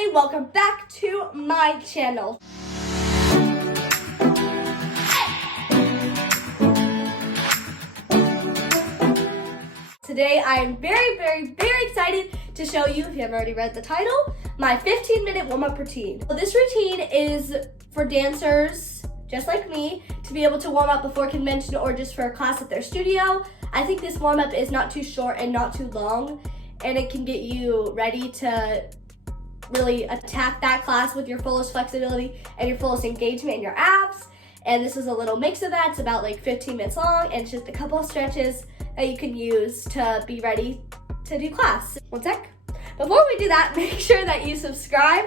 everybody, welcome back to my channel. Today I am very excited to show you, if you haven't already read the title, my 15-minute warm-up routine. So this routine is for dancers just like me to be able to warm up before convention or just for a class at their studio. I think this warm-up is not too short and not too long, and it can get you ready to really attack that class with your fullest flexibility and your fullest engagement in your abs. And this is a little mix of that. It's about like 15 minutes long, and it's just a couple of stretches that you can use to be ready to do class. One sec. Before we do that, make sure that you subscribe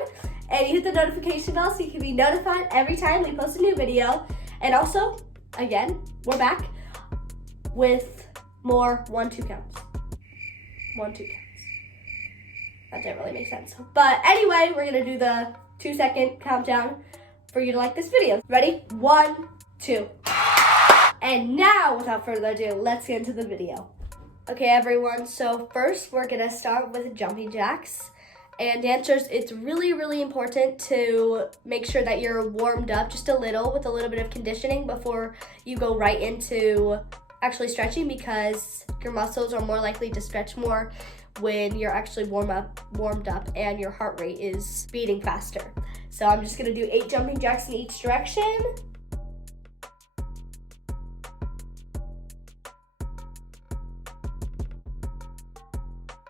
and you hit the notification bell so you can be notified every time we post a new video. And also, again, we're back with more 1-2 counts. 1-2 counts. That didn't really make sense. But anyway, we're gonna do the 2-second countdown for you to like this video. Ready? 1, 2. And now, without further ado, let's get into the video. Okay, everyone, so first we're gonna start with jumping jacks. And dancers, it's really important to make sure that you're warmed up just a little with a little bit of conditioning before you go right into actually stretching, because your muscles are more likely to stretch more when you're actually warmed up and your heart rate is beating faster. So I'm just gonna do 8 jumping jacks in each direction.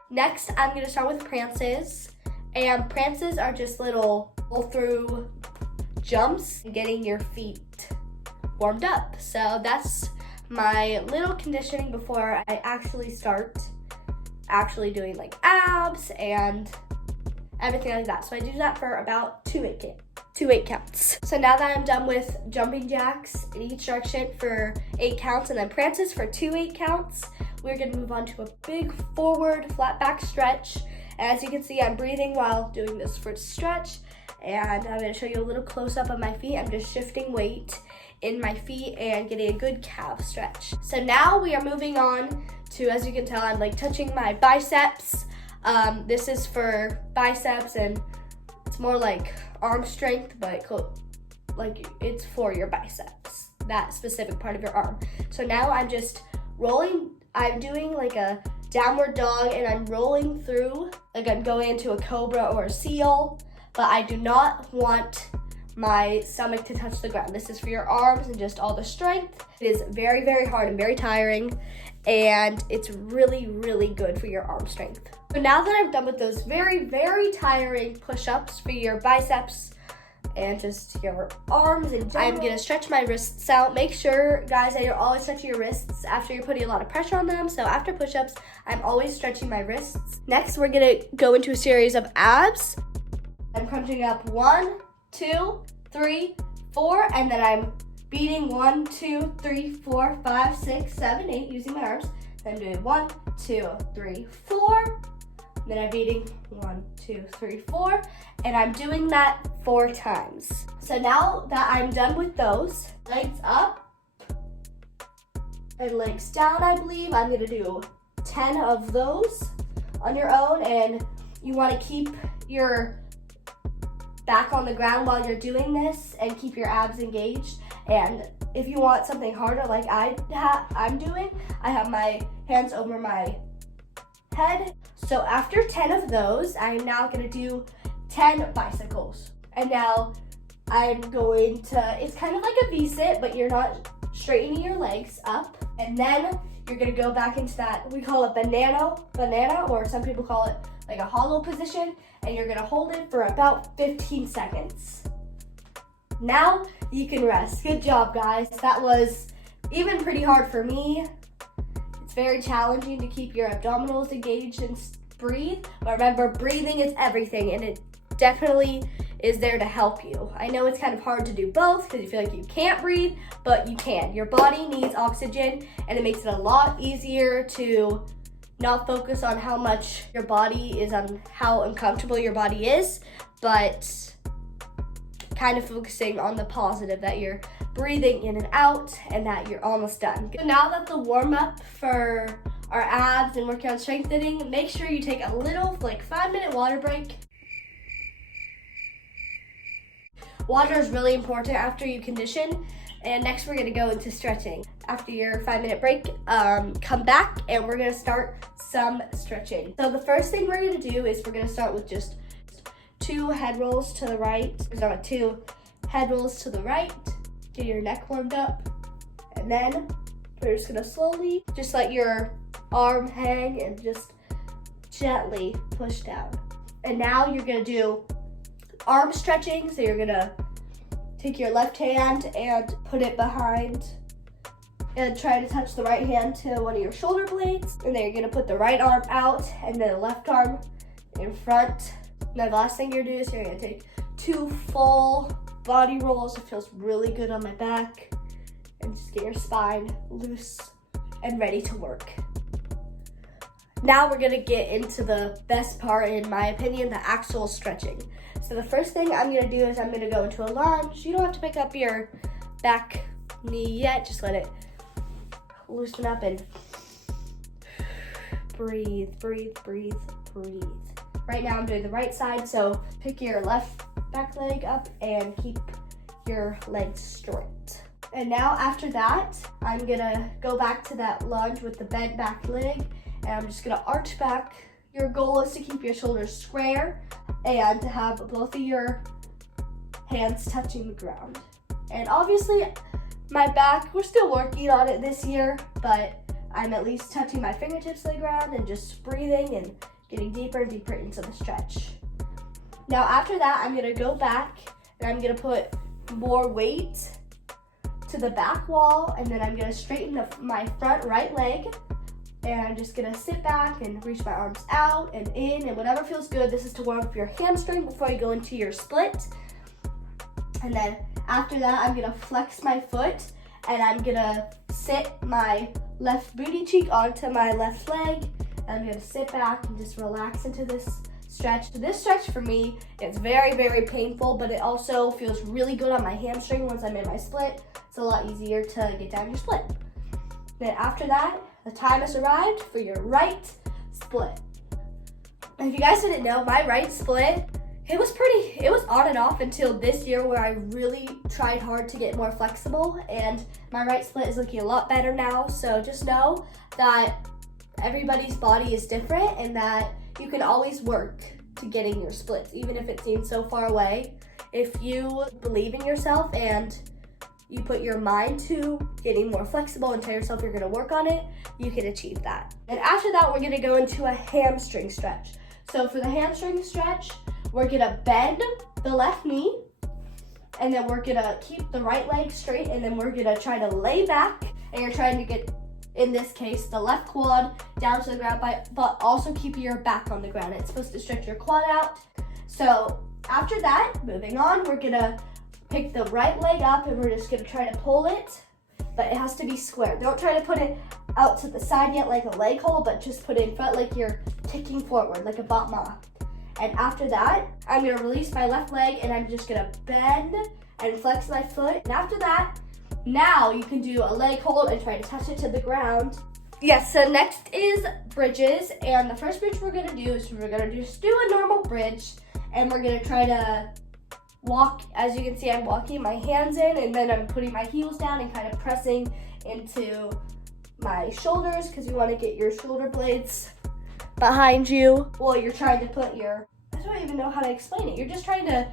Next, I'm gonna start with prances. And prances are just little pull-through jumps, getting your feet warmed up. So that's my little conditioning before I actually start doing like abs and everything like that. So I do that for about 2 8 counts. So now that I'm done with jumping jacks in each direction for 8 counts and then prances for 2 8 counts, we're gonna move on to a big forward flat back stretch. And as you can see, I'm breathing while doing this first stretch, and I'm gonna show you a little close up of my feet. I'm just shifting weight in my feet and getting a good calf stretch. So now we are moving on to, as you can tell, I'm like touching my biceps. This is for biceps, and it's more like arm strength, but like it's for your biceps, that specific part of your arm. So now I'm just rolling. I'm doing like a downward dog, and I'm rolling through, like I'm going into a cobra or a seal, but I do not want my stomach to touch the ground. This is for your arms and just all the strength. It is very hard and very tiring, and it's really good for your arm strength. So now that I'm done with those very tiring push-ups for your biceps and just your arms in general, I'm gonna stretch my wrists out. Make sure, guys, that you're always stretching your wrists after you're putting a lot of pressure on them. So after push-ups, I'm always stretching my wrists. Next, we're gonna go into a series of abs. I'm crunching up 1, 2, 3, 4, and then I'm beating 1, 2, 3, 4, 5, 6, 7, 8 using my arms. Then I'm doing 1, 2, 3, 4. Then I'm beating 1, 2, 3, 4, and I'm doing that 4 times. So now that I'm done with those, legs up and legs down, I believe. I'm gonna do 10 of those on your own, and you wanna keep your back on the ground while you're doing this and keep your abs engaged. And if you want something harder like I'm doing, I have my hands over my head. So after 10 of those, I'm now gonna do 10 bicycles. And now I'm going to, it's kind of like a V-sit, but you're not straightening your legs up. And then you're gonna go back into that, we call it banana, or some people call it like a hollow position. And you're gonna hold it for about 15 seconds. Now you can rest. Good job, guys. That was even pretty hard for me. It's very challenging to keep your abdominals engaged and breathe, but remember, breathing is everything, and it definitely is there to help you. I know it's kind of hard to do both because you feel like you can't breathe, but you can. Your body needs oxygen, and it makes it a lot easier to not focus on how much your body is, on how uncomfortable your body is, but kind of focusing on the positive, that you're breathing in and out and that you're almost done. So now that the warm up for our abs and working on strengthening, make sure you take a little, like 5-minute water break. Water is really important after you condition. And next we're gonna go into stretching. After your 5-minute break, come back and we're gonna start some stretching. So the first thing we're gonna do is we're gonna start with just 2 head rolls to the right. Start with 2 head rolls to the right. Get your neck warmed up. And then we're just gonna slowly just let your arm hang and just gently push down. And now you're gonna do arm stretching. So you're gonna take your left hand and put it behind and try to touch the right hand to one of your shoulder blades. And then you're gonna put the right arm out and then the left arm in front. Now the last thing you're gonna do is you're gonna take 2 full body rolls. It feels really good on my back. And just get your spine loose and ready to work. Now we're gonna get into the best part, in my opinion, the actual stretching. So the first thing I'm gonna do is I'm gonna go into a lunge. You don't have to pick up your back knee yet, just let it loosen up and breathe, breathe, breathe, breathe. Right now I'm doing the right side, so pick your left back leg up and keep your legs straight. And now after that, I'm gonna go back to that lunge with the bent back leg, and I'm just gonna arch back. Your goal is to keep your shoulders square and to have both of your hands touching the ground. And obviously, my back, we're still working on it this year, but I'm at least touching my fingertips to the ground and just breathing and getting deeper and deeper into the stretch. Now after that, I'm gonna go back and I'm gonna put more weight to the back wall, and then I'm gonna straighten my front right leg, and I'm just gonna sit back and reach my arms out and in and whatever feels good. This is to warm up your hamstring before you go into your split. And then after that, I'm gonna flex my foot and I'm gonna sit my left booty cheek onto my left leg. And I'm gonna sit back and just relax into this stretch. This stretch for me, it's very, very painful, but it also feels really good on my hamstring once I'm in my split. It's a lot easier to get down your split. Then after that, the time has arrived for your right split. And if you guys didn't know, my right split, it was on and off until this year where I really tried hard to get more flexible, and my right split is looking a lot better now. So just know that everybody's body is different and that you can always work to getting your splits, even if it seems so far away. If you believe in yourself and you put your mind to getting more flexible and tell yourself you're gonna work on it, you can achieve that. And after that, we're gonna go into a hamstring stretch. So for the hamstring stretch, we're gonna bend the left knee, and then we're gonna keep the right leg straight, and then we're gonna try to lay back, and you're trying to get, in this case, the left quad down to the ground, but also keep your back on the ground. It's supposed to stretch your quad out. So after that, moving on, we're gonna pick the right leg up and we're just gonna try to pull it, but it has to be square. Don't try to put it out to the side yet like a leg hole, but just put it in front like you're kicking forward, like a battement. And after that, I'm gonna release my left leg and I'm just gonna bend and flex my foot. And after that, now you can do a leg hold and try to touch it to the ground. Yes, so next is bridges. And the first bridge we're gonna do is we're gonna just do a normal bridge, and we're gonna try to walk. As you can see, I'm walking my hands in, and then I'm putting my heels down and kind of pressing into my shoulders, because you want to get your shoulder blades behind you while you're trying to put your, I don't even know how to explain it. You're just trying to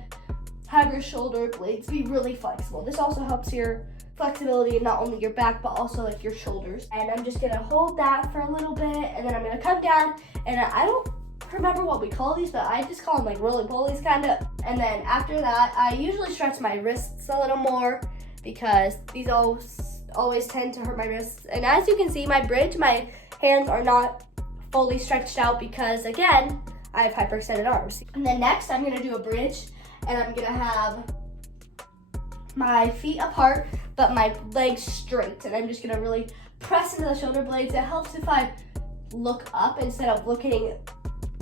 have your shoulder blades be really flexible. This also helps your flexibility in not only your back, but also like your shoulders. And I'm just gonna hold that for a little bit, and then I'm gonna come down, and I don't remember what we call these, but I just call them like roly-polies kind of. And then after that, I usually stretch my wrists a little more because these always tend to hurt my wrists. And as you can see, my bridge, my hands are not fully stretched out because, again, I have hyperextended arms. And then next, I'm gonna do a bridge, and I'm gonna have my feet apart, but my legs straight. And I'm just gonna really press into the shoulder blades. It helps if I look up instead of looking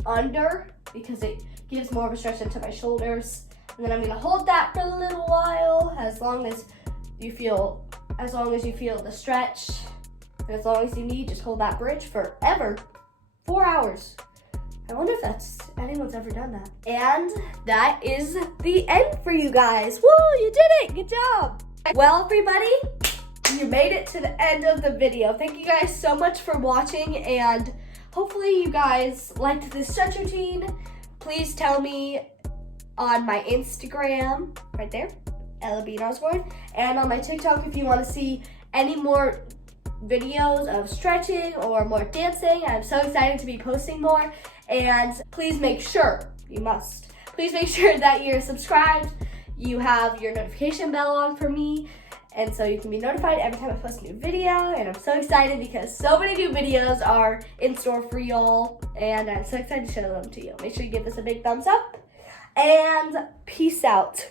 under, because it gives more of a stretch into my shoulders. And then I'm gonna hold that for a little while, as long as you feel the stretch, and as long as you need, just hold that bridge forever, 4 hours. I wonder if anyone's ever done that. And that is the end for you guys. Woo, you did it. Good job. Well, everybody, you made it to the end of the video. Thank you guys so much for watching, and hopefully you guys liked this stretch routine. Please tell me on my Instagram, right there, Ella Bean Osborne, and on my TikTok if you want to see any more videos of stretching or more dancing. I'm so excited to be posting more, and please make sure, please make sure that you're subscribed, you have your notification bell on for me, and so you can be notified every time I post a new video. And I'm so excited because so many new videos are in store for y'all, and I'm so excited to show them to you. Make sure you give this a big thumbs up, and peace out.